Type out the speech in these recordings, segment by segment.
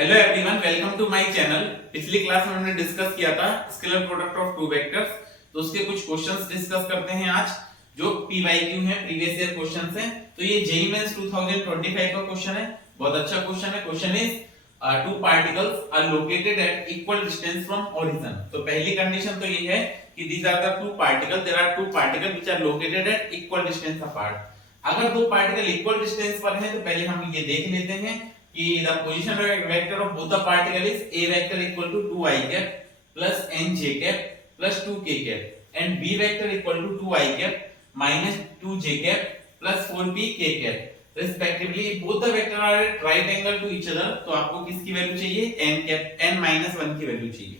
Hello everyone, welcome to my channel. पिछली class में हमने डिस्कस किया था scalar product of two vectors, तो उसके कुछ क्वेश्चंस डिस्कस करते हैं आज, जो पीवाईक्यू है, प्रीवियस ईयर क्वेश्चंस हैं। तो ये जेईई मेंस 2025 का क्वेश्चन है, बहुत अच्छा क्वेश्चन है। Question is two particles are located at equal distance from origin. तो पहली कंडीशन तो ये है कि these are the two particle, there are two particle which are located at equal distance apart. अगर दो पार्टिकल इक्वल डिस्टेंस पर हैं तो पहले हम ये देख लेते हैं कि the position vector of both the particle is a vector equal to 2i cap plus nj cap plus 2k cap and b vector equal to 2i cap minus 2j cap plus 4pk cap respectively. Both the vector are at right angle to each other. तो आपको किसकी value चाहिए? n cap n minus 1 की value चाहिए।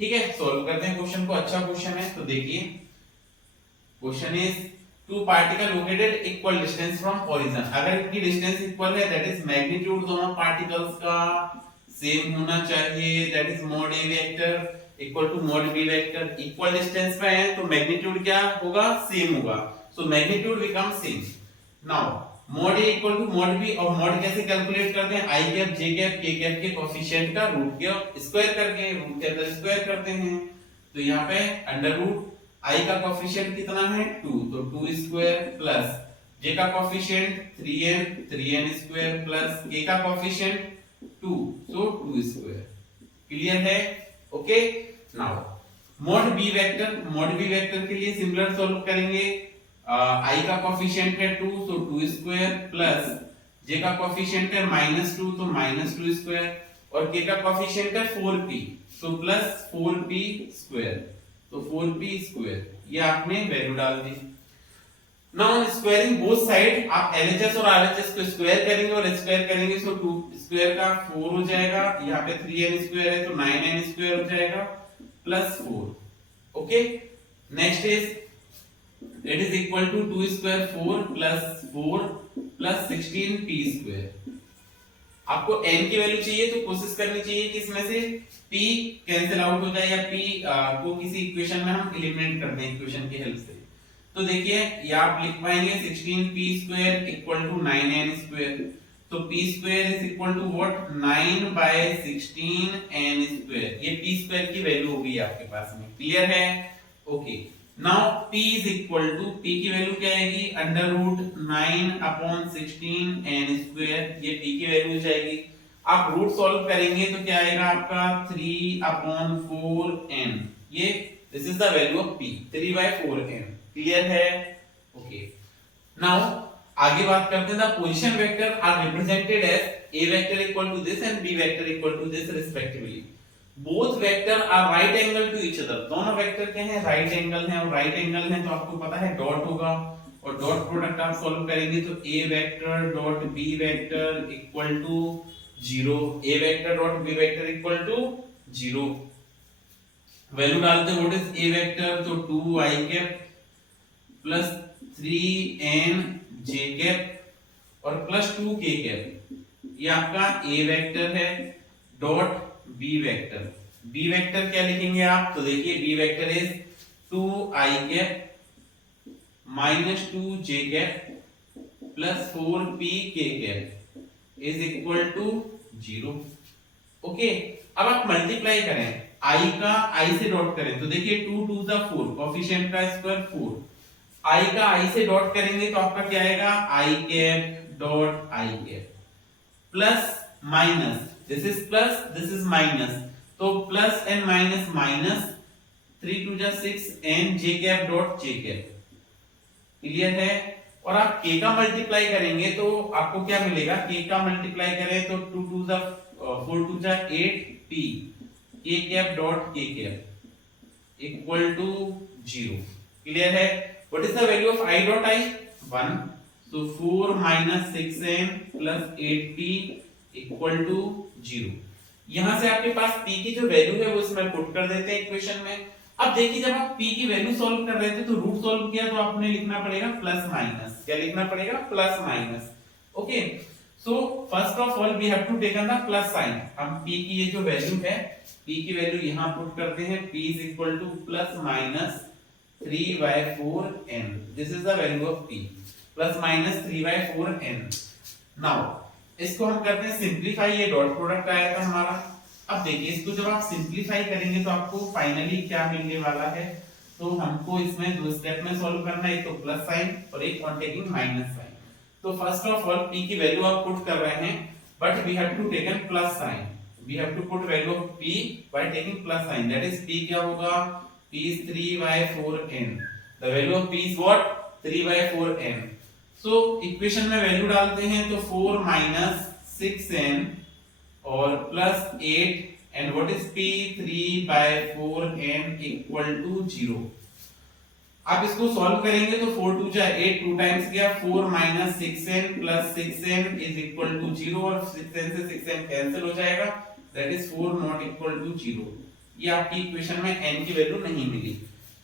ठीक है, solve करते हैं क्वेश्चन को। अच्छा क्वेश्चन है, तो देखिए question is two particle located equal distance from origin. अगर इनकी डिस्टेंस इक्वल है, दैट इज मैग्नीट्यूड दोनों पार्टिकल्स का सेम होना चाहिए, that is mod A vector equal to mod B vector. Equal distance पे है तो मैग्नीट्यूड क्या होगा? सेम होगा। So magnitude become same. Now mod A equal to mod B, और मोड कैसे कैलकुलेट करते हैं? I cap J cap K cap के कोएफिशिएंट का रूट के स्क्वायर करके रूट के अंदर स्क्वायर करते हैं। तो यहाँ पे अंडर रूट i का कोएफिशिएंट कितना है? 2, तो 2 स्क्वायर प्लस j का coefficient 3n square plus k का कोएफिशिएंट 2, सो 2 स्क्वायर। क्लियर है? Okay. Now mode b vector के लिए सिमिलर सॉल्व करेंगे। i का कोएफिशिएंट है 2, सो 2 स्क्वायर प्लस j का कोएफिशिएंट है -2, तो -2 स्क्वायर, और k का कोएफिशिएंट है 4p, so plus 4p square, तो 4p स्क्वायर। ये आपने वैल्यू डाल दी। नाउ स्क्वायरिंग बोथ साइड, आप LHS और RHS को स्क्वायर करेंगे और स्क्वायर करेंगे, सो 2 स्क्वायर का 4 हो जाएगा। यहाँ पे 3n स्क्वायर है तो 9n स्क्वायर हो जाएगा plus 4। Okay, next is it is equal to 2 square 4 plus 16p square. आपको n की वैल्यू चाहिए तो कोशिश करनी चाहिए कि इसमें से p कैंसिल आउट हो जाए, या p को किसी इक्वेशन में हम एलिमिनेट कर दें इक्वेशन की हेल्प से। तो देखिए ये आप लिख पाएंगे 16p square equal to 9n square. तो p square is equal to what? 9/16n square. ये p स्क्वायर की वैल्यू होगी आपके पास में। क्लियर है? Okay. Now p is equal to, p की वैल्यू क्या आएगी? अंडर रूट 9/16n स्क्वायर, ये p की वैल्यू जाएगी। आप रूट सॉल्व करेंगे तो क्या आएगा आपका? 3/4n। ये this is the value of p, 3/4n। Clear है? ओके। नाउ आगे बात करते हैं, the position vector are represented as a vector equal to this and b vector equal to this respectively. Both vector are right angle to each other. दोनों vector क्या हैं? Right angle हैं, और right angle हैं तो आपको पता है डॉट होगा, और डॉट प्रोडक्ट आप सॉल्व करेंगे तो a vector dot b vector equal to 0, a vector dot b vector equal to 0। Value डालते हैं, व्हाट इज a वेक्टर? तो 2i cap plus 3n j cap और प्लस 2k कैप। ये आपका a vector है dot b vector. b vector क्या लिखेंगे आप? तो देखिए b vector is 2i cap minus 2j cap plus 4pk cap is equal to 0। Okay, अब आप मल्टीप्लाई करें, i का i से डॉट करें तो देखिए 2 2 सा 4, कोएफिशिएंट का स्क्वायर 4। i का i से डॉट करेंगे तो आपका क्या आएगा? i cap dot i cap plus minus, this is plus this is minus, तो प्लस एंड माइनस माइनस, 3 2 जा 6 n j cap dot j cap. Clear है? और आप k का मल्टीप्लाई करेंगे तो आपको क्या मिलेगा? k का मल्टीप्लाई करें तो 2 2 जा 4 2 जा 8p k cap dot k cap equal to 0। Clear है? What is the value of i dot i? 1, so 4 minus 6n plus 8p equal to 0। यहां से आपके पास p की जो वैल्यू है वो इसमें पुट कर देते हैं इक्वेशन में। अब देखिए जब आप p की वैल्यू सॉल्व कर रहे थे तो रूट सॉल्व किया तो आपने लिखना पड़ेगा प्लस माइनस। क्या लिखना पड़ेगा? Plus minus. Okay, so first of all we have to taken the plus sign. हम p की ये जो वैल्यू है, p की वैल्यू यहां पुट करते हैं, p is equal two plus minus 3/4n। This is the value of p, plus minus 3/4n। Now इसको हम करते हैं सिंप्लीफाई, ये डॉट प्रोडक्ट आया था हमारा। अब देखिए इसको जब आप सिंप्लीफाई करेंगे तो आपको फाइनली क्या मिलने वाला है, तो हमको इसमें दो स्टेप में सॉल्व करना है, एक तो प्लस साइन और एक ऑन टेकिंग माइनस साइन। तो फर्स्ट ऑफ ऑल p की वैल्यू आप पुट कर रहे हैं, but we have to taken plus sign, we have to put value of p by taking plus sign, that is p क्या होगा, p is 3/4n, the value of p is what, 3/4n। So equation में value डालते हैं तो 4 - 6n और plus 8 and what is p, 3/4n equal to 0। आप इसको solve करेंगे तो 4 2 जा 8, 2 टाइम्स गया, 4 - 6n plus 6n is equal to 0 और 6n से 6n कैंसिल हो जाएगा, that is 4 not equal to 0। ये आपकी इक्वेशन में n की वैल्यू नहीं मिली,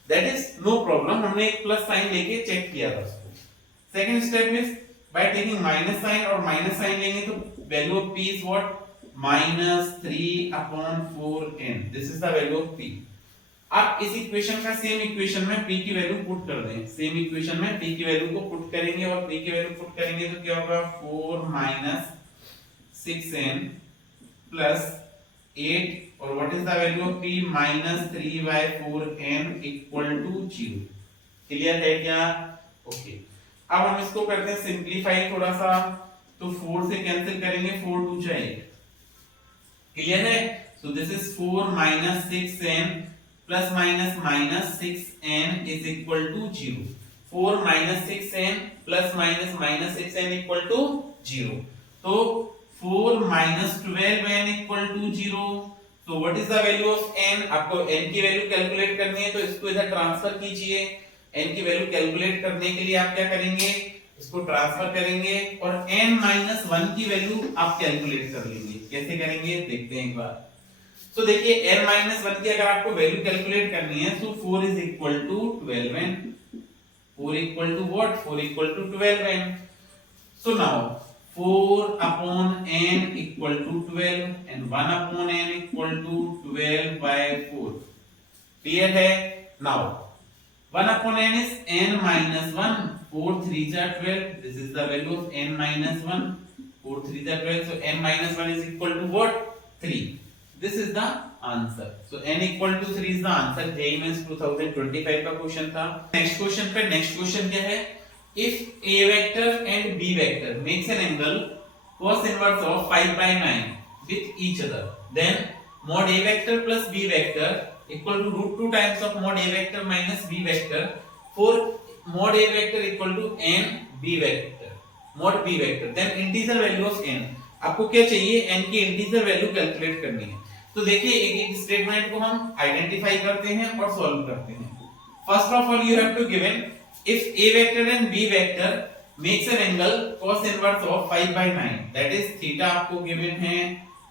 दैट इज नो प्रॉब्लम, हमने एक प्लस साइन लेके चेक किया था उसको। Second step is by taking minus sign, और माइनस साइन लेंगे तो value of p is what, -3/4n, this is the value of p। आप इस इक्वेशन का सेम इक्वेशन में p की वैल्यू पुट कर दें, सेम इक्वेशन में p की वैल्यू को पुट करेंगे और p की वैल्यू पुट करेंगे तो क्या होगा, 4 - 6n प्लस 8 और what is the value of p, -3/4n equal to 0। Clear है क्या? ओके, अब हम इसको करते हैं सिंप्लीफाई थोड़ा सा, तो 4 से कैंसिल करेंगे, 4 2 जा 8, क्लियर है? So this is 4 - 6n plus minus minus 6n is equal to 0। 4 - 6n plus minus minus 6n equal to 0। तो 4 - 12n इक्वल टू 0। तो what is the value of n? आपको n की वैल्यू कैलकुलेट करनी है, तो इसको इधर ट्रांसफर कीजिए। n की वैल्यू कैलकुलेट करने के लिए आप क्या करेंगे, इसको ट्रांसफर करेंगे और n - 1 की वैल्यू आप कैलकुलेट कर लेंगे। कैसे करेंगे देखते हैं एक बार। तो देखिए n - 1 की अगर आपको वैल्यू कैलकुलेट करनी है, तो 4 is equal to 12n, 4 equal to what, 4 equal to 12n। So now 4/n equal to 12 and 1/n equal to 12/4। Clear है? नाउ 1/n is n - 1, 4 3 जा 12, this is the value of n - 1, 4 3 जा 12, so n - 1 is equal to what, 3। This is the answer. So n equal to 3 is the answer। JEE Mains 2025 का question था। Next question पे, next question क्या है, if a vector and b vector makes an angle cos inverse of 5/9 with each other, then mod a vector plus b vector equal to √2 times of mod a vector minus b vector for mod a vector equal to n b vector, mod b vector, then integer value of n। आपको क्या चाहिए, n की integer value calculate करनी है। तो देखिए एक एक स्टेटमेंट को हम आइडेंटिफाई करते हैं और सॉल्व करते हैं। First of all you have to given if a vector and b vector makes an angle cos inverse of 5/9, that is theta आपको गिवन है,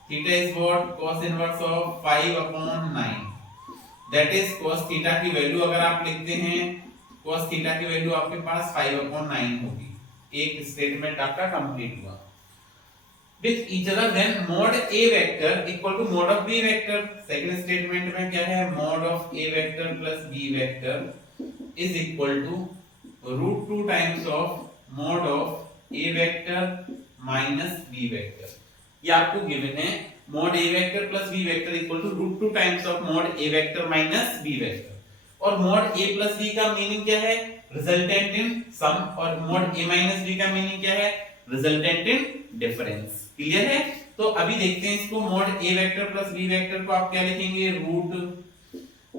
theta is what, cos inverse of 5/9, that is cos theta की value अगर आप लिखते हैं, cos theta की value आपके पास 5/9 होगी। एक स्टेटमेंट आपका कंप्लीट हुआ। with each other, then mod a vector equal to mod of b vector। Second statement में क्या है, mod of a vector plus b vector is equal to √2 times of mod of a vector minus b vector। ये आपको given है, mod a vector plus b vector equal to √2 times of mod a vector minus b vector। और mod a plus b का meaning क्या है, resultant in सम, और mod a minus b का meaning क्या है, रिजल्टेंट इन डिफरेंस। क्लियर है? तो अभी देखते हैं इसको, mod a vector plus b vector को आप क्या लिखेंगे,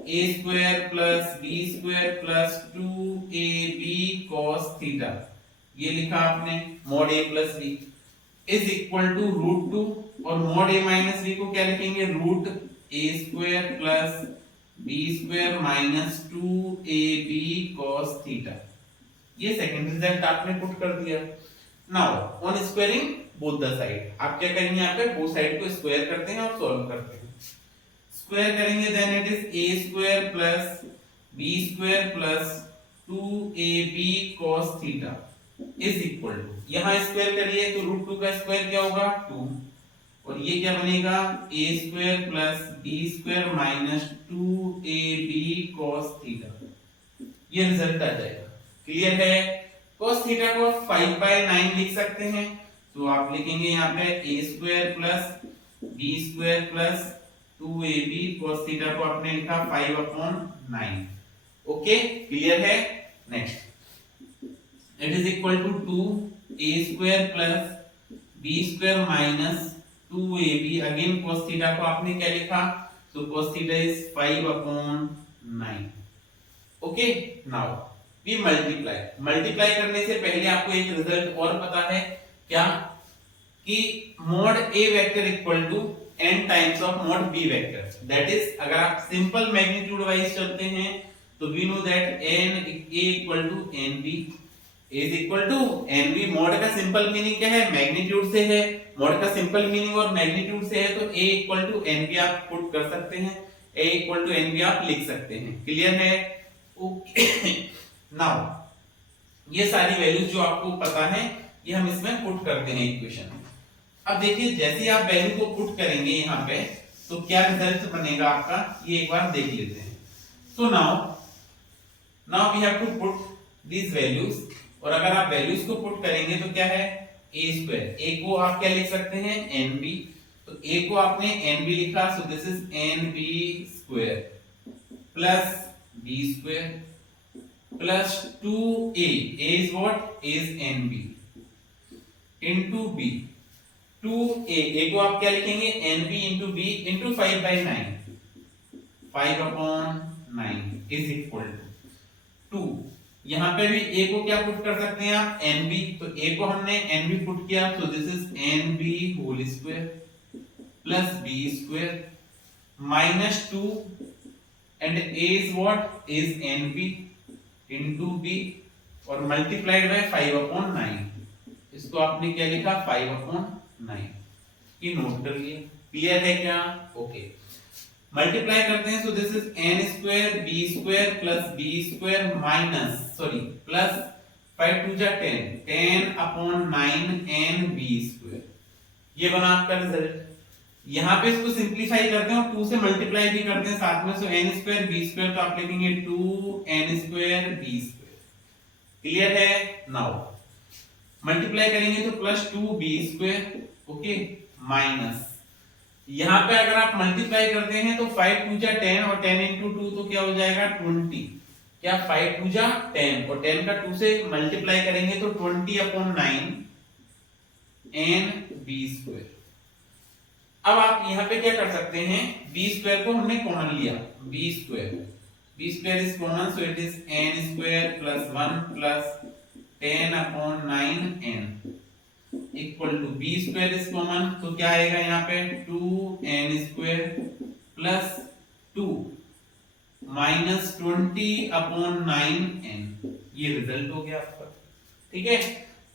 √a² plus b² plus 2ab cos theta, ये लिखा आपने, mod a plus b is equal to √2, और mod a माइनस b को क्या लिखेंगे, √a² plus b² minus 2ab cos theta. ये सेकंड रिजल्ट आपने पुट कर दिया। Now on squaring both the side, आप क्या करेंगे, यहाँ पे बोथ साइड को स्क्वायर करते हैं और सॉल्व करते हैं। स्क्वायर करेंगे then it is a² plus b² plus 2ab cos theta is equal to, यहाँ स्क्वायर करिए तो √2 का स्क्वायर क्या होगा, 2, और ये क्या बनेगा, a² plus b² minus 2ab cos theta, ये रिजल्ट आ जाएगा। क्लियर है? cos थीटा को 5/9 लिख सकते हैं, तो आप लिखेंगे यहाँ पे a square plus b square plus 2ab cos theta को आपने लिखा 5/9। ओके, क्लियर है। Next, it is equal to 2a square plus b square minus 2ab, again cos theta को आपने क्या लिखा, so cos theta is 5/9। Okay, now we multiply करने से पहले आपको एक रिजल्ट और पता है क्या, कि mod a vector equal to n times of mod b vector. That is, अगर आप सिंपल मैग्नीट्यूड वाइज चलते हैं तो we know that n a equal to nb is equal to nb। mod का सिंपल मीनिंग क्या है, magnitude से है। mod का सिंपल मीनिंग और मैग्नीट्यूड से है तो a इक्वल टू nb आप पुट कर सकते हैं, a इक्वल टू nb आप लिख सकते हैं। क्लियर है। ओके, नाउ ये सारी वैल्यूज जो आपको पता है ये हम इसमें पुट करते हैं इक्वेशन में। अब देखिए, जैसे आप वैल्यू को पुट करेंगे यहाँ पे तो क्या रिजल्ट बनेगा आपका, ये एक बार देख लेते हैं। So now we have to put these values, और अगर आप वैल्यूज को पुट करेंगे तो क्या है, a स्क्वायर, a को आप क्या लिख सकते हैं, nb। तो a को आपने nb लिखा, सो this is nb square plus b square plus 2a, a is what, is nb into b, 2a, a को आप क्या लिखेंगे, nb into b into 5/9, 5/9 is equal to 2। यहां पे भी a को क्या पुट कर सकते हैं आप, nb। तो a को हमने nb पुट किया, so this is nb whole square plus b square minus 2 and a is what, is nb into b और मल्टीप्लाइड बाय 5/9। इसको आपने क्या लिखा, 5/9। ये नोट कर लिया। क्लियर है क्या। ओके, मल्टीप्लाई करते हैं, so this is n square b square plus b square minus plus 5 2 जा 10, 10/9 nb स्क्वायर। ये बना आपका रिजल्ट। यहाँ पे इसको सिंपलीफाई करते हैं और 2 से मल्टीप्लाई भी करते हैं साथ में, सो n स्क्वायर b स्क्वायर, तो आप लिखेंगे 2n square b square. Clear है। नाउ मल्टीप्लाई करेंगे तो plus 2b square, okay, minus, यहाँ पे अगर आप मल्टीप्लाई करते हैं तो 5 2 जा 10 और 10 into 2 तो क्या हो जाएगा, 20। क्या, 5 2 जा 10 और 10 का 2 से मल्टीप्लाई करेंगे तो 20/9 nb स्क्वायर। अब आप यहाँ पे क्या कर सकते हैं, b स्क्वायर को हमने कॉमन लिया, b square is common, so it is n square plus 1 plus 10/9 n equal to b square is common, तो क्या आएगा यहाँ पे, 2n square plus 2 minus 20/9n। ये रिजल्ट हो गया आपका। ठीक है,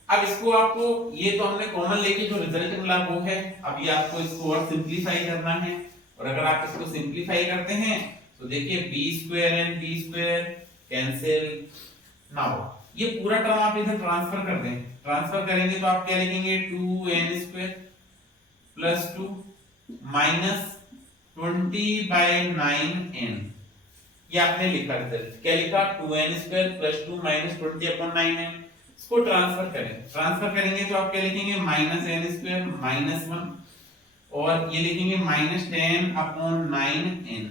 अब इसको आपको, ये तो हमने कॉमन लेके जो रिजल्ट मिला वो है, अब ये आपको इसको और सिंपलीफाई करना है। और अगर आप इसको सिंपलीफाई करते हैं तो देखिए b square and b square cancel. Now ये पूरा टर्म आप इधर ट्रांसफर कर दें, ट्रांसफर करेंगे तो आप क्या लिखेंगे, 2n square plus 2 minus 20/9n। ये आपने लिखा रिजल्ट, क्या लिखा, 2n square plus 2 minus 20/9n। इसको ट्रांसफर करें, ट्रांसफर करेंगे तो आप क्या लिखेंगे, माइनस n स्क्वायर माइनस 1 और ये लिखेंगे माइनस 10/9n।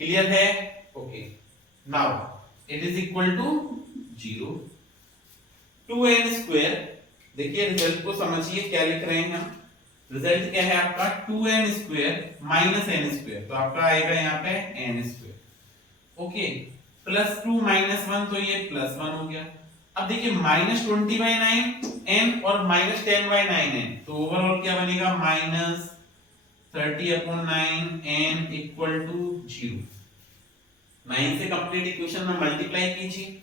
क्लियर है। Okay, now it is equal to 0। 2n square, देखिए रिजल्ट को समझिए क्या लिख रहे हैं हम। रिजल्ट क्या है आपका, 2n square minus n square, तो आपका आएगा यहाँ पे n square. Okay, plus 2 minus 1, तो ये प्लस 1 हो गया। अब देखिए माइनस 20/9 n और माइनस 10/9 n, तो ओवरऑल क्या बनेगा, माइनस 30/9 n इक्वल टू 0। 9 से कंप्लीट इक्वेशन में मल्टीप्लाई कीजिए,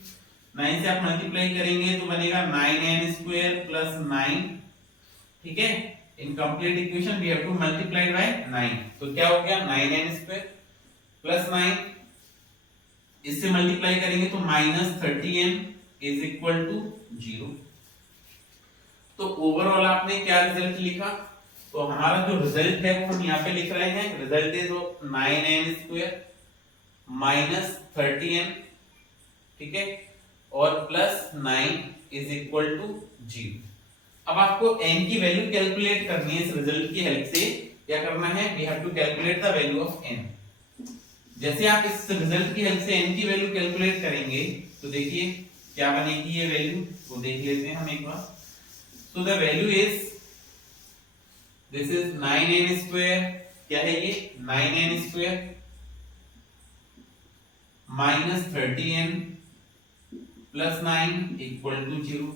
9 से आप मल्टीप्लाई करेंगे तो बनेगा 9n स्क्वायर प्लस 9। ठीक है, in complete equation we have to multiply by 9, तो क्या हो गया, 9n स्क्वायर प्लस 9, इससे मल्टीप्लाई करेंगे तो minus 30n is equal to 0। तो ओवरऑल आपने क्या रिजल्ट लिखा, तो हमारा जो रिजल्ट है वो हम यहाँ पे लिख रहे हैं, result is 9n square minus 30n, ठीक है, और प्लस 9 इज इक्वल टू 0। अब आपको n की वैल्यू कैलकुलेट करनी है इस रिजल्ट की हेल्प से। क्या करना है, we have to calculate the value of n। जैसे आप इस रिजल्ट की हेल्प से n की वैल्यू कैलकुलेट करेंगे तो देखिए क्या बनेगी ये वैल्यू, वो देख लेते हैं हम एक बार। So the value is, this is 9n square, क्या है ये 9n square minus 30n plus 9 equal to 0।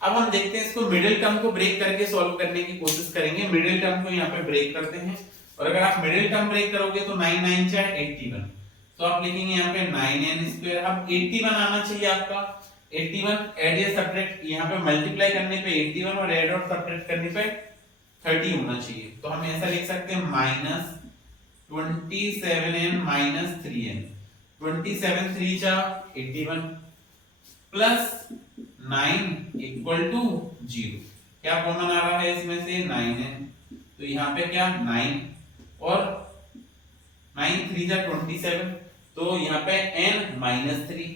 अब हम देखते हैं इसको मिडिल टर्म को ब्रेक करके सॉल्व करने की कोशिश करेंगे। मिडिल टर्म को यहाँ पे ब्रेक करते हैं, और अगर आप मिडिल टर्म ब्रेक करोगे तो 9 9 जा 81, तो आप लिखेंगे यहाँ पे 9n स्क्वायर। अब 81 आना चाहिए आपका, 81 ऐड या सब्ट्रैक्ट, यहाँ पे मल्टीप्लाई करने पे 81 और ऐड और सब्ट्रैक्ट करने पे 30 होना चाहिए। तो हम ऐसा लिख सकते हैं माइनस 27n माइनस 3n, 27 3 जा 81 प्लस 9 इक्वल टू 0। क्या कॉमन आ रहा है इसमें से 9n, तो यहाँ पे क्या 9 और 9 3 जा 27, तो यहाँ पे n माइनस 3।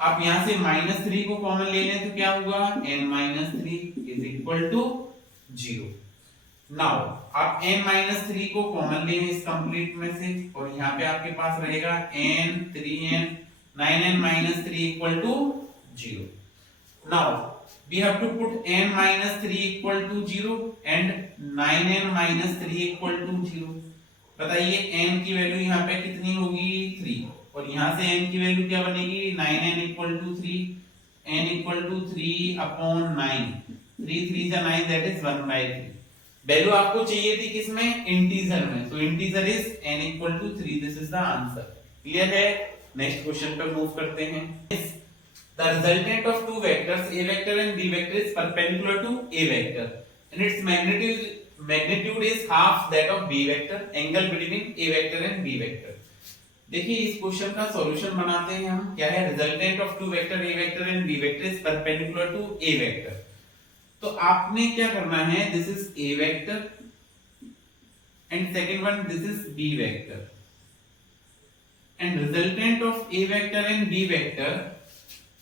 आप यहाँ से माइनस 3 को कॉमन ले लें तो क्या होगा n minus 3 is equal to 0। Now आप n माइनस 3 को कॉमन ले इस कंप्लीट में से, और यहाँ पे आपके पास रहेगा n 3n 9n minus 3 equal to 0. Now we have to put n minus 3 equal to 0 and 9n minus 3 equal to 0. बताइए n की वैल्यू यहाँ पे कितनी होगी 3, और यहाँ से n की वैल्यू क्या बनेगी 9n equal to 3, n equal to 3 upon 9, 3 3 जा 9 that is 1/3। वैल्यू आपको चाहिए थी किसमें इंटीजर में, तो integer is n equal to 3, this is the answer. Clear है? नेक्स्ट क्वेश्चन पे मूव करते हैं। The resultant of two vectors a vector and b vector is perpendicular to a vector and its magnitude is half that of b vector, angle between a vector and b vector। देखिए इस question का solution बनाते हैं हम। क्या है, resultant of two vector a vector and b vector is perpendicular to a vector। तो आपने क्या करना है, this is a vector and second one this is b vector, and resultant of a vector and b vector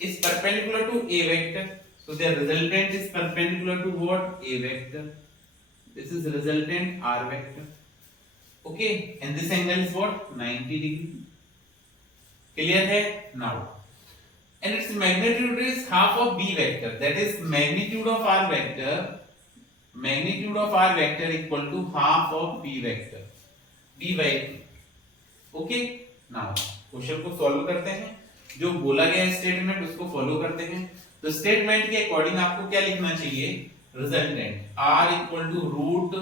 is perpendicular to a vector, so their resultant is perpendicular to what, a vector। This is resultant r vector, okay, and this angle is what, 90 degree। clear है? now and its magnitude is half of b vector, that is magnitude of r vector equal to half of b vector, b by 2। okay, now question को solve करते हैं। जो बोला गया statement उसको follow करते हैं। तो स्टेटमेंट के अकॉर्डिंग आपको क्या लिखना चाहिए, resultant r equal to root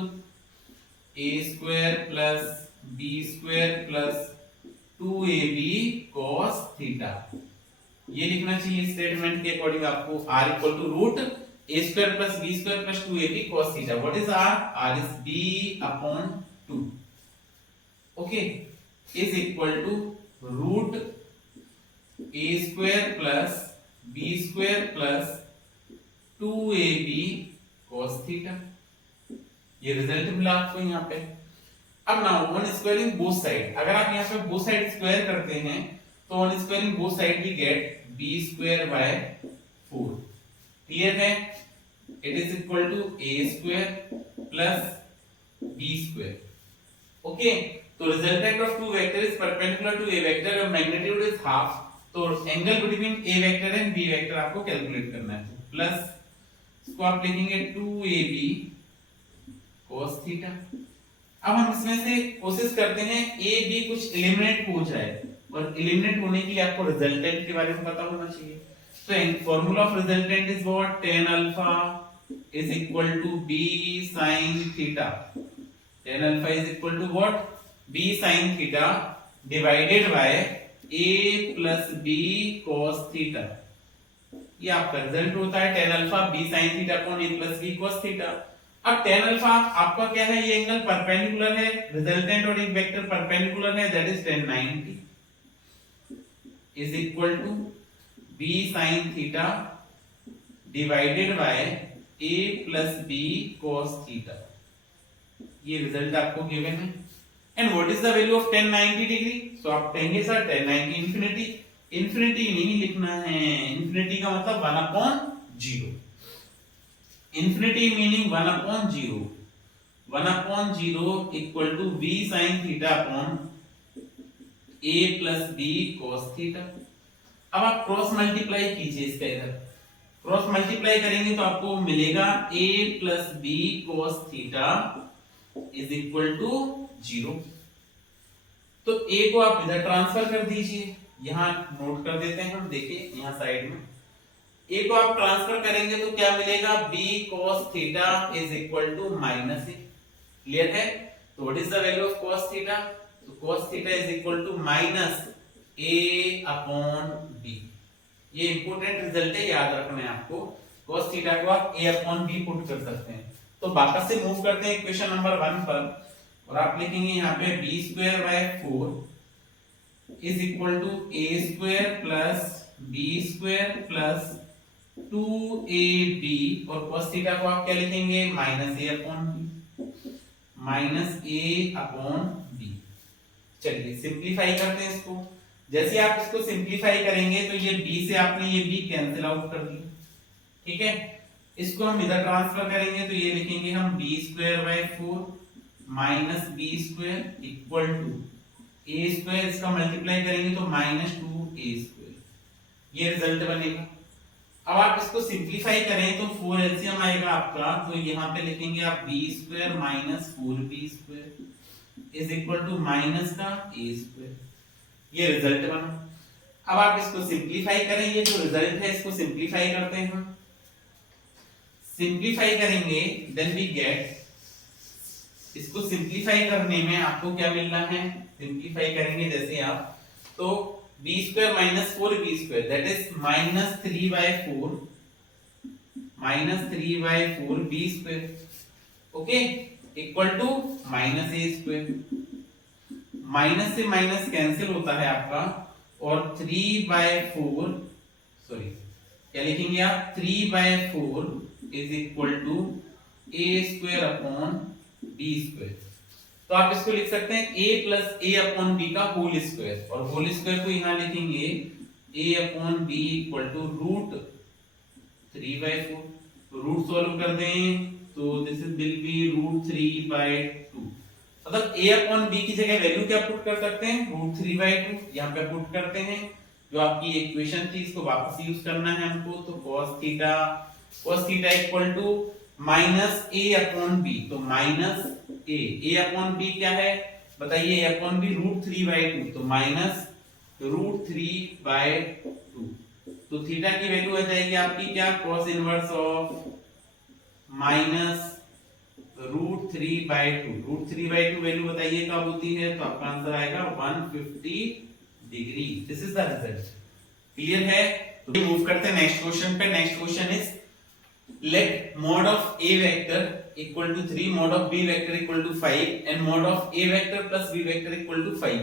a square plus b square plus 2ab cos theta, ये लिखना चाहिए स्टेटमेंट के अकॉर्डिंग आपको। r equal to root a square plus b square plus 2ab cos theta. What is r? r is b upon 2, okay, is equal to root a square plus b square plus 2ab cos theta. ये result मिला आपको यहाँ पे। अब now one squaring both side, अगर आप यहाँ पे बोथ साइड स्क्वायर करते हैं तो on squaring both side we get b square by 4। Clear है? It is equal to a square plus b square, okay. तो resultant of two vector is perpendicular to a vector और magnitude is half. तो angle between a vector and b vector आपको calculate करना है। Plus इसको आप लिखेंगे 2ab cos theta. अब हम इसमें से कोशिश करते हैं a b कुछ एलिमिनेट हो जाए, और एलिमिनेट होने के लिए आपको रिजल्टेंट के बारे में पता होना चाहिए। तो formula of resultant is what, tan alpha is equal to b sin theta. tan alpha is equal to what, b sin theta divided by a plus b cos theta. ये आपका रिजल्ट होता है tan alpha b sin theta upon a plus b cos theta. अब tan alpha आपका क्या है, ये angle perpendicular है, रिजल्टेंट और एक वेक्टर परपेंडिकुलर है, that is tan 90 is equal to b sin theta divided by a plus b cos theta. ये रिजल्ट आपको गिवन है। And what is the value of tan 90 degree? So आप कहेंगे sir tan 90 infinity, infinity नहीं लिखना है, infinity का मतलब 1/0। Infinity meaning 1/0, 1/0 equal to v sin theta upon a plus b cos theta. अब आप क्रॉस मल्टीप्लाई कीजिए इसका, इधर क्रॉस मल्टीप्लाई करेंगे तो आपको मिलेगा a plus b cos theta is equal to 0। तो a को आप इधर ट्रांसफर कर दीजिए, यहां नोट कर देते हैं हम, देखिए यहां साइड में a को आप ट्रांसफर करेंगे तो क्या मिलेगा, b cos theta is equal to minus a। Clear है? तो what is the value of cos theta? तो cos theta is equal to minus a upon b। ये इंपॉर्टेंट रिजल्ट है, याद रखना है आपको। cos थीटा को आप a अपॉन b पुट कर सकते हैं। तो वापस से मूव करते हैं इक्वेशन नंबर 1 पर, और आप लिखेंगे यहाँ पे b²/4 is equal to a² plus b² plus 2ab, और cos थीटा को आप क्या लिखेंगे, माइनस a अपॉन b। चलिए सिंप्लीफाई करते हैं इसको। जैसे आप इसको सिंप्लीफाई करेंगे तो ये b से आपने ये b कैंसिल आउट कर दिया, ठीक है। इसको हम इधर ट्रांसफर करेंगे तो ये लिखेंगे हम b²/4 minus b² equal to a², इसका मल्टीप्लाई करेंगे तो -2a²। ये रिजल्ट बनेगा। अब आप इसको सिंप्लीफाई करें तो 4 एलसीएम आएगा आपका, तो यहाँ पे लिखेंगे आप b² minus 4b² is equal to minus का a²। ये रिजल्ट बना। अब आप इसको सिंप्लीफाई करें, ये जो रिजल्ट है इसको सिंप्लीफाई करते हैं हम। सिंप्लीफाई करेंगे देन वी गेट, इसको सिंप्लीफाई करने में आपको क्या मिलना है, सिंप्लीफाई करेंगे जैसे आप, तो b² minus 4b² that is -3/4b², okay, equal to -a²। Minus से माइनस कैंसिल होता है आपका, और 3/4 सॉरी क्या लिखेंगे आप, 3/4 is equal to a² upon b²। तो आप इसको लिख सकते हैं a plus a upon b का होल स्क्वायर, और होल स्क्वायर को यहाँ लिखेंगे a upon b equal to √3/4। तो रूट सॉल्व कर दें तो दिस इज विल बी √3/2। मतलब a अपॉन b की जगह वैल्यू क्या पुट कर सकते हैं, √3/2 यहाँ पे पुट करते हैं। जो आपकी इक्वेशन थी इसको वापस यूज करना है हमको, तो cos theta equal to minus a upon b, तो माइनस a अपॉन b क्या है बताइए, a अपॉन b √3/2, तो माइनस √3/2। तो थीटा की वैल्यू आ जाएगी आपकी क्या, cos inverse of minus √3/2। √3/2 value बताइए कब होती है, तो आपका आंसर आएगा 150 degree. This is the result. Clear है? तो मूव करते हैं नेक्स्ट क्वेश्चन पे। Next question is let mod of a vector equal to 3, mod of b vector equal to 5, and mod of a vector plus b vector equal to 5.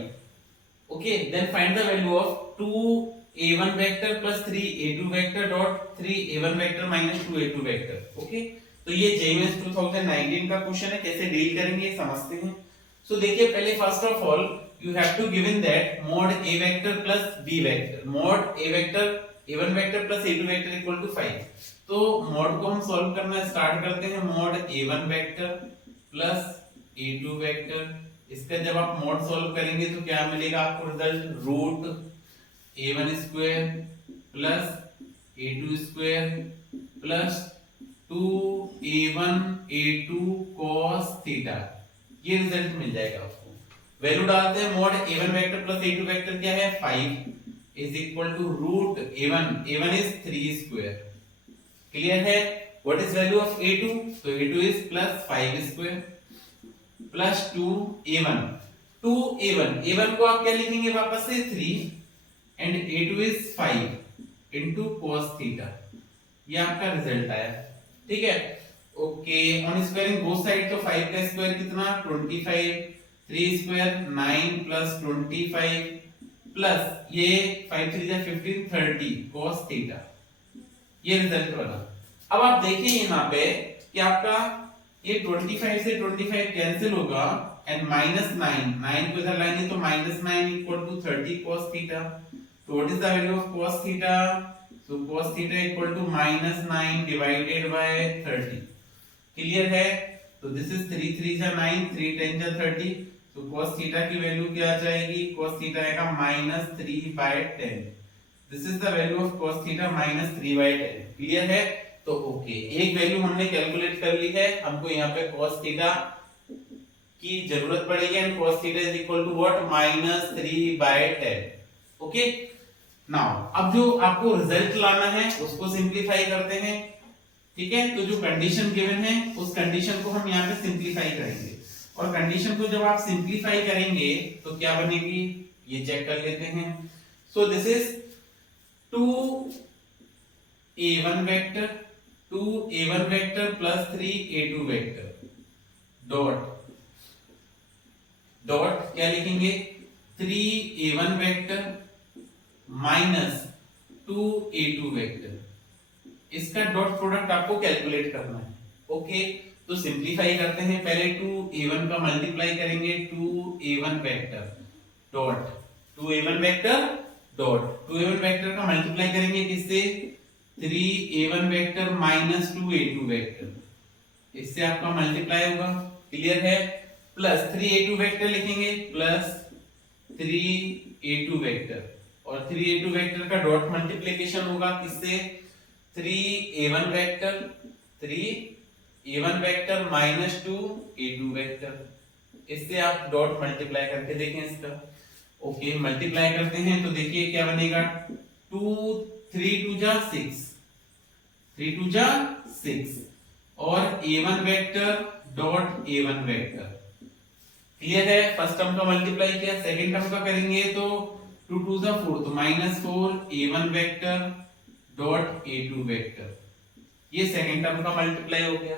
Okay, then find the value of 2a1 vector plus 3a2 vector dot 3a1 vector minus 2a2 vector. Okay, तो ये JMS 2019 का question है, कैसे deal करेंगे समझते हैं। सो देखिए पहले first of all you have to given that mod a vector plus b vector, mod a vector a1 vector plus a2 vector equal to 5। तो मॉड को हम सॉल्व करना स्टार्ट करते हैं। Mod a1 vector plus a2 vector, इसका जब आप mod solve करेंगे तो क्या मिलेगा आपको result, √a1² plus a2² plus 2a1 a2 cos theta. ये रिजल्ट मिल जाएगा आपको। वैल्यू डालते हैं, mod a1 vector plus a2 vector क्या है 5 is equal to √a1 is 3²। Clear है? What is value of a2, तो a2 is plus 5² plus 2a1 को आप क्या लिखेंगे वापस से 3, and a2 is 5 into cos theta. ये आपका रिजल्ट आया, ठीक है। Okay, on squaring both side, तो 5 का स्क्वायर कितना 25, 3² 9 प्लस 25 प्लस ये 5 3 15 30 cos थीटा। ये रिजल्ट बना। अब आप देखिए यहाँ पे कि आपका ये 25 से 25 कैंसिल होगा, एंड -9 को इधर लाएंगे तो -9 इक्वल टू 30 cos थीटा। तो what is the value of cos theta, So cos theta equal to -9 divided by 30. Clear है? तो दिस इज 3 3 जा 9, 3 10 जा 30. तो cos थीटा की वैल्यू क्या आ जाएगी? cos थीटा आएगा -3/10. This is the value of cos theta -3/10. Clear है? तो ओके, एक वैल्यू हमने कैलकुलेट कर ली है. हमको यहाँ पे cos थीटा की जरूरत पड़ेगी and cos theta is equal to what? -3/10. Okay, now अब जो आपको रिजल्ट लाना है उसको सिंपलीफाई करते हैं. ठीक है, तो जो कंडीशन गिवन है उस कंडीशन को हम यहाँ पे सिंपलीफाई करेंगे. और कंडीशन को जब आप सिंपलीफाई करेंगे तो क्या बनेगी ये चेक कर लेते हैं. So this is 2a1 vector plus 3a2 vector dot क्या लिखेंगे? 3a1 vector minus 2a2 vector. इसका डॉट प्रोडक्ट आपको कैलकुलेट करना है. ओके, तो सिंपलीफाई करते हैं. पहले 2a1 का मल्टीप्लाई करेंगे 2a1 vector dot 2a1 vector का मल्टीप्लाई करेंगे किससे? 3a1 vector minus 2a2 vector. इससे आपका मल्टीप्लाई होगा. क्लियर है? प्लस 3a2 वेक्टर लिखेंगे प्लस 3a2 वेक्टर और 3a2 वेक्टर का डॉट मल्टीप्लिकेशन होगा किससे? 3a1 vector minus 2a2 vector. इससे आप डॉट मल्टीप्लाई करके देखें इसका. ओके, मल्टीप्लाई करते हैं तो देखिए क्या बनेगा? 3 2 जा 6 और a1 vector dot a1 vector. Clear है? फर्स्ट टर्म का मल्टीप्लाई किया, सेकंड टर्म का करेंगे तो 2 2 जा 4 तो -4 a1 vector dot a2 vector. ये सेकंड टर्म का मल्टीप्लाई हो गया.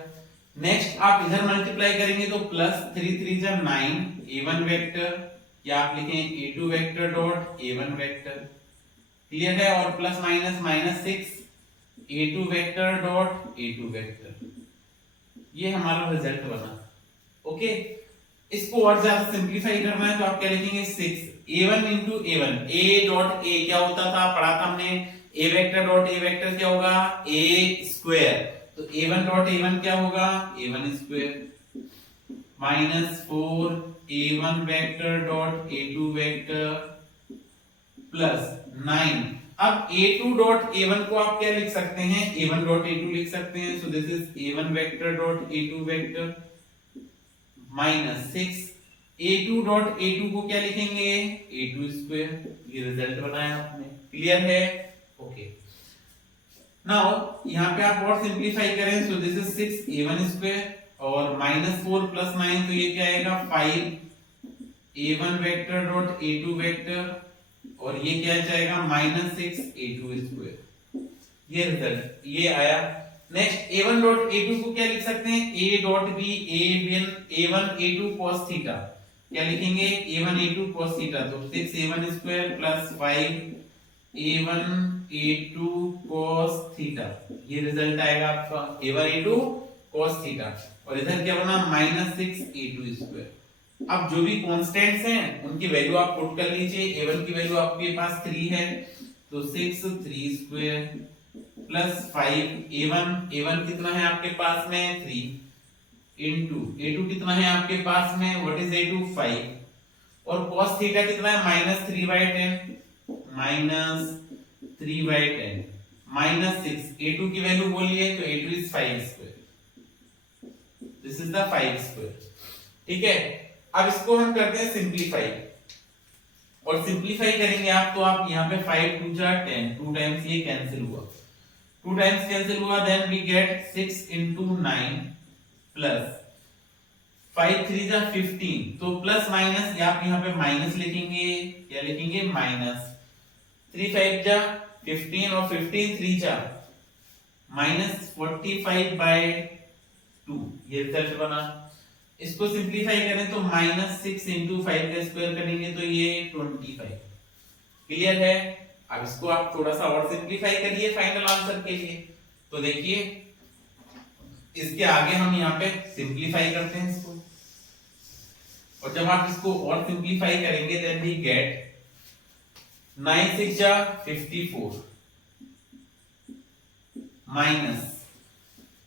नेक्स्ट आप इधर मल्टीप्लाई करेंगे तो प्लस 3 3 जा 9 a1 वेक्टर या आप लिखें a2 vector dot a1 vector. Clear है? और plus minus -6 a2 vector dot a2 vector. ये हमारा रिजल्ट बना. ओके, इसको और ज्यादा सिंपलीफाई करना है तो आप क्या लिखेंगे? 6 a1 into a1 a dot a क्या होता था? पढ़ा था हमने. a vector dot a vector क्या होगा? a square. तो a1 डॉट a1 क्या होगा? a1 square minus 4 a1 vector dot a2 vector plus 9. अब a2 डॉट a1 को आप क्या लिख सकते हैं? a1 डॉट a2 लिख सकते हैं. So this is a1 vector dot a2 vector minus 6 a2 dot a2 को क्या लिखेंगे? a2 square. ये रिजल्ट बनाया आपने. क्लियर है? ओके, नाउ यहाँ पे आप और सिंपलीफाई करें. सो दिस इज 6 a1 स्क्वायर और -4 प्लस 9 तो ये क्या आएगा? 5 a1 vector dot a2 vector और ये क्या जाएगा? -6 a2 स्क्वायर. ये रिजल्ट ये आया. नेक्स्ट a1 डॉट a2 को क्या लिख सकते हैं? a dot b a1 a2 cos theta. क्या लिखेंगे? a1 a2 cos theta. तो 6 a1 square plus 5 a1 a2 cos theta. ये रिजल्ट आएगा आपका a1 a2 cos थीटा. और इधर क्या बना? -6 a2 स्क्वायर. अब जो भी कांस्टेंट्स हैं उनकी वैल्यू आप पुट कर लीजिए. a1 की वैल्यू आपके पास 3 है तो 6 3 स्क्वायर प्लस 5 a1 कितना है आपके पास में? 3 इनटू a2 कितना है आपके पास में? What is a2? 5 और cos थीटा कितना है? -3/10 -6 a2 की वैल्यू बोलिए तो a2 is 5 square. This is the 5 square. ठीक है, अब इसको हम करते हैं सिंपलीफाई और सिंपलीफाई करेंगे आप तो आप यहाँ पे 5 2 जा 10 2 टाइम्स ये कैंसिल हुआ then we get 6 into 9 plus 5 3 जा 15 तो प्लस माइनस आप यहाँ पे माइनस लिखेंगे. क्या लिखेंगे? माइनस 3 5 जा 15 और 15 3 जा -45/2. ये रिजल्ट बना. इसको सिंपलीफाई करें तो -6 into 5 का स्क्वायर करेंगे तो ये 25. क्लियर है? अब इसको आप थोड़ा सा और सिंपलीफाई करिए फाइनल आंसर के लिए. तो देखिए इसके आगे हम यहाँ पे सिंपलीफाई करते हैं इसको और जब आप इसको और सिंपलीफाई करेंगे देन वी गेट 9 6 जा 54 माइनस,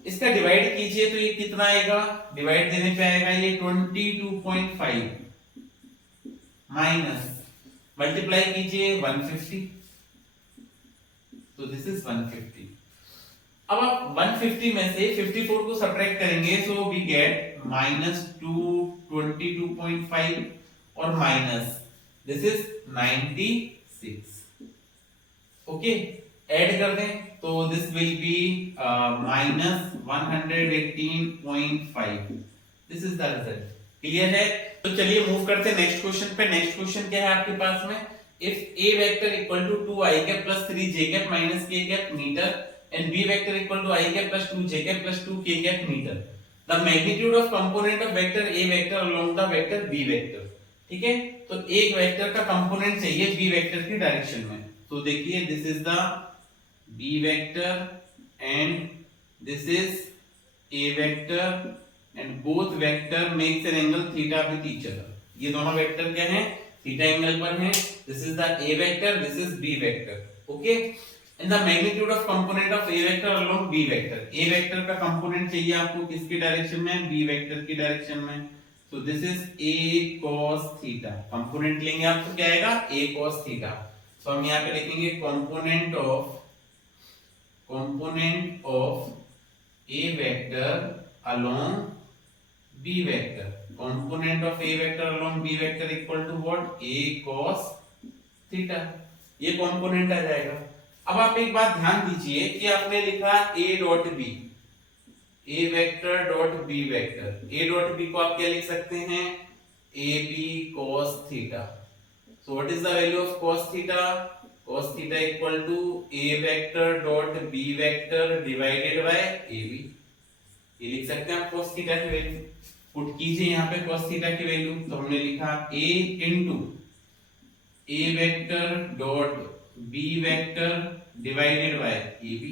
इसका डिवाइड कीजिए तो ये कितना आएगा, डिवाइड देने पे आएगा ये 22.5 माइनस, मल्टीप्लाई कीजिए 150, तो दिस इज 150। अब आप 150 में से 54 को सब्ट्रैक्ट करेंगे, सो वी गेट माइनस 22.5 और minus this is 96। Okay, add कर दें तो this will be minus 118.5। This is the result. Clear है? तो चलिए मूव करते हैं नेक्स्ट क्वेश्चन पे। नेक्स्ट क्वेश्चन क्या है आपके पास में, if a vector equal to 2i cap plus 3j cap minus k cap meter and b vector equal to i cap plus 2j cap plus 2k cap meter, the magnitude of component of vector a vector along the vector b vector. ठीक है, तो एक vector का component चाहिए b vector की direction में। तो देखिए this is the b vector and this is a vector and both vector makes an angle theta with each other. ये दोनों वेक्टर क्या हैं, थीटा एंगल पर हैं। This is the a vector, this is b vector. Okay, and the magnitude of component of a vector along b vector. a vector का component चाहिए आपको किसकी डायरेक्शन में, b वेक्टर की डायरेक्शन में। सो this is a cos theta. Component लेंगे आप तो क्या आएगा, a cos थीटा। सो हम यहां पे लिखेंगे component of a vector along b vector. Component of a vector along b vector equal to what, a cos theta. ये कंपोनेंट आ जाएगा। अब आप एक बात ध्यान दीजिए कि आपने लिखा a dot b, a vector dot b vector. a dot b को आप क्या लिख सकते हैं, ab cos theta. So what is the value of cos theta, cos theta equal to a vector dot b vector divided by ab। ये लिख सकते हैं आप cos थीटा की वैल्यू, पुट कीजिए यहाँ पे cos थीटा की वैल्यू। तो हमने लिखा a into a vector dot b vector divided by ab।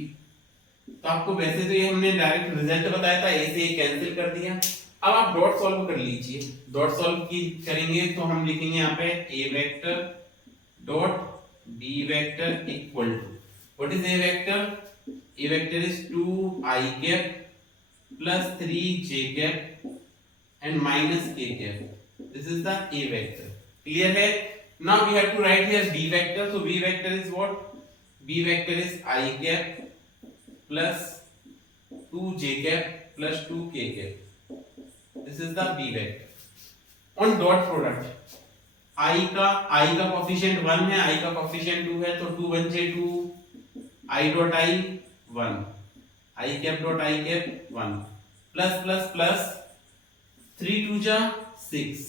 तो आपको वैसे तो ये हमने डायरेक्ट रिजल्ट बताया था, a से ये कैंसिल कर दिया। अब आप डॉट सॉल्व कर लीजिए। डॉट सॉल्व की करेंगे तो हम लिखेंगे यहाँ पे a vector dot b vector equal to, what is a vector, a vector is 2i cap plus 3j cap and minus k cap. This is the a vector. Clear है? Now we have to write here b vector. So b vector is what? B vector is I cap plus 2j cap plus 2k cap. This is the b vector. On dot product, I का coefficient 1 है, I का coefficient 2 है, तो 2 1 से 2, I dot I 1, I cap dot I cap 1 plus plus plus 3 2 जा 6,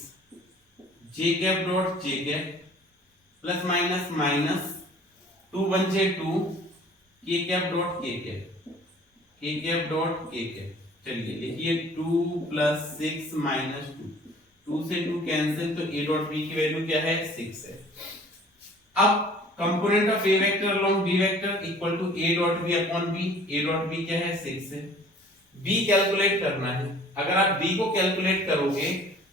j cap dot j cap plus minus minus 2 1 से 2, k cap dot k cap, k cap dot k cap। चलिए लिखिए 2 plus 6 minus 2, 2 से 2 cancel, तो a dot b की value क्या है, 6 है। अब component of a vector along b vector equal to a dot b upon b। a dot b क्या है, 6 है। b कैलकुलेट करना है। अगर आप b को कैलकुलेट करोगे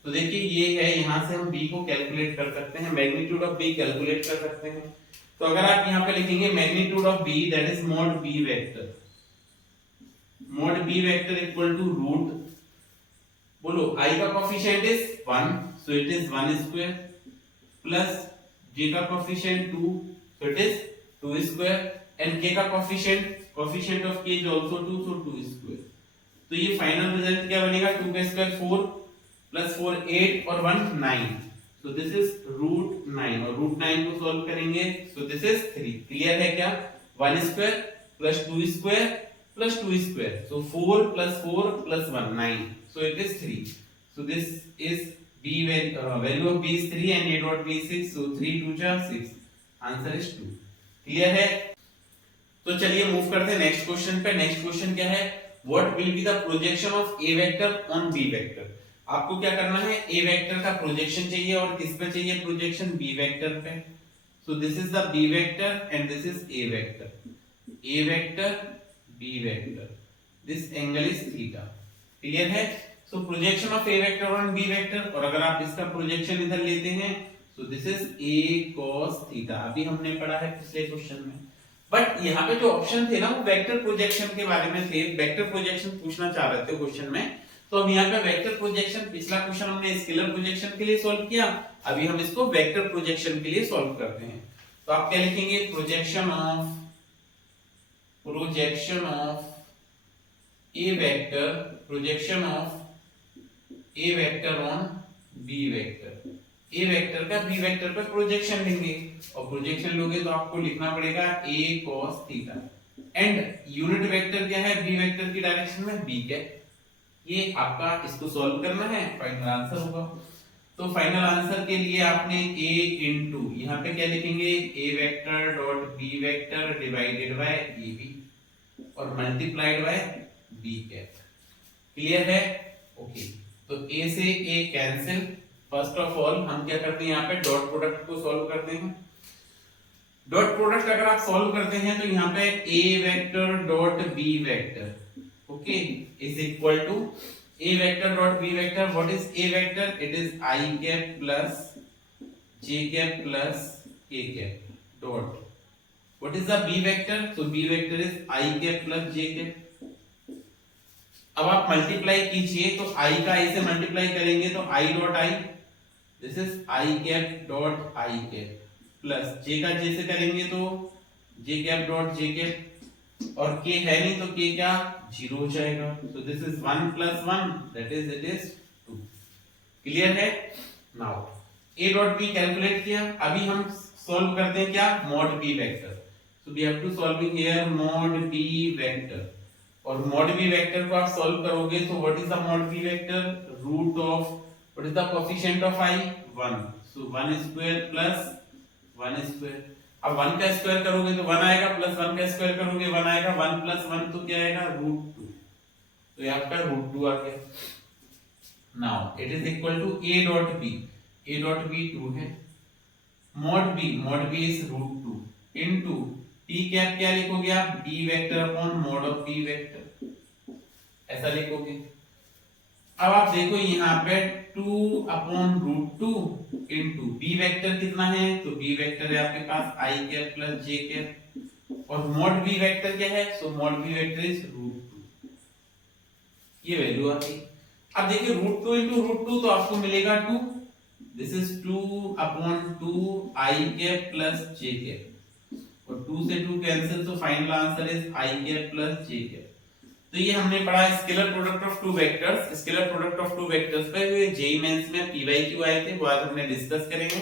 तो देखिए ये है, यहां से हम b को कैलकुलेट कर सकते हैं, मैग्नीट्यूड ऑफ b कैलकुलेट कर सकते हैं। तो अगर आप यहां पे लिखेंगे magnitude of b that is mod b vector, mod b vector equal to root, बोलो i का coefficient is 1 so it is 1 square plus j का coefficient 2 so it is 2 square and k का coefficient of k is also 2 so 2 square. तो ये final result क्या बनेगा, 2 का square 4 plus 4 8 और 1 9, सो दिस इज रूट 9 और रूट 9 को सॉल्व करेंगे सो दिस इज 3। क्लियर है क्या, 1 square plus 2 square plus 2 square, so 4 plus 4 plus 1 9, so it is 3। So this is b value of b is 3 and a dot b is 6, so 3 2 जा 6, answer is 2। Clear है? तो चलिए move करते हैं next question पे। Next question क्या है, What will be the projection of a vector on b vector? आपको क्या करना है, a वेक्टर का प्रोजेक्शन चाहिए और किस पे चाहिए प्रोजेक्शन, b वेक्टर पे। So this is the b vector and this is a vector, a vector b vector, this angle is theta. Clear है? So projection of a vector on b vector, और अगर आप इसका projection इधर लेते हैं so this is a cos theta, अभी हमने पढ़ा है पिछले क्वेश्चन में। बट यहाँ पे जो ऑप्शन थे ना वो वेक्टर प्रोजेक्शन के बारे में थे, वेक्टर प्रोजेक्शन पूछना चाह रहे थे क्वेश्चन में। तो अब यहाँ पे वेक्टर प्रोजेक्शन, पिछला क्वेश्चन हमने स्केलर प्रोजेक्शन के लिए सॉल्व किया, अभी हम इसको वेक्टर प्रोजेक्शन के लिए सॉल्व करते हैं। तो आप क्या लिखेंगे, projection of A vector, projection of A vector on B vector, A vector का बी वेक्टर पर प्रोजेक्शन लेंगे, और प्रोजेक्शन लोगे तो आपको लिखना पड़ेगा a cos theta, and unit vector क्या है बी वेक्टर की डायरेक्शन में b कैप। ये आपका इसको सॉल्व करना है, फाइनल आंसर होगा। तो फाइनल आंसर के लिए आपने a इनटू यहां पे क्या लिखेंगे, a vector dot b vector divided by ab और multiplied by b cap. Clear है? ओके, तो a से a cancel. First of all हम क्या करते हैं, यहाँ पे डॉट प्रोडक्ट को सॉल्व करते हैं। डॉट प्रोडक्ट अगर आप सॉल्व करते हैं तो यहाँ पे a vector dot b vector, okay, is equal to a vector dot b vector. What is a vector? It is i cap plus j cap plus k cap dot what is the b vector? तो b vector is i cap plus j cap. अब आप multiply कीजिए, तो i का i से multiply करेंगे तो i dot i, this is i cap dot i cap plus j का j से करेंगे तो j cap dot j cap, और k है नहीं तो k क्या 0 हो जाएगा। तो this is 1 plus 1 that is it is 2। Clear है? Now a dot b calculate किया, अभी हम सॉल्व करते हैं क्या, mod b vector. So we have to solving here mod b vector, और मॉड b वेक्टर को आप सॉल्व करोगे तो what is the mod b vector, root of what is the coefficient of i 1, so 1 square plus 1 square. अब 1 का square करोगे तो 1 आएगा, प्लस 1 का स्क्वायर करोगे 1 आएगा, 1 प्लस 1 तो क्या आएगा, रूट 2। तो ये आपका रूट 2 आ गया। Now it is equal to a dot b, a dot b 2 है, mod b is root 2 into p cap क्या लिखोगे आप, b vector upon mod of b vector, ऐसा लिखोगे। अब आप देखो यहाँ पे 2 upon root 2 into b vector कितना है, तो b वेक्टर है आपके पास i cap plus j cap, और मॉड b वेक्टर क्या है, so mod b vector is root 2, ये वैल्यू आ गई। अब देखिए रूट 2 इनटू रूट 2 तो आपको मिलेगा 2, this is 2 upon 2 i cap plus j cap, और 2 से 2 कैंसिल, तो final answer is i cap plus j cap. तो ये हमने पढ़ा scalar product of two vectors. Scalar product of two vectors पे जेईई मेंस में पीवाईक्यू आए थे, वो आज हमने डिस्कस करेंगे।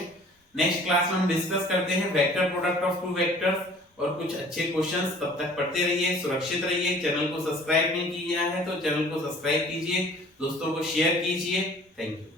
नेक्स्ट क्लास में हम डिस्कस करते हैं vector product of two vectors और कुछ अच्छे क्वेश्चंस। तब तक पढ़ते रहिए, सुरक्षित रहिए। चैनल को सब्सक्राइब नहीं किया है तो चैनल को सब्सक्राइब कीजिए, दोस्तों को शेयर कीजिए। Thank you.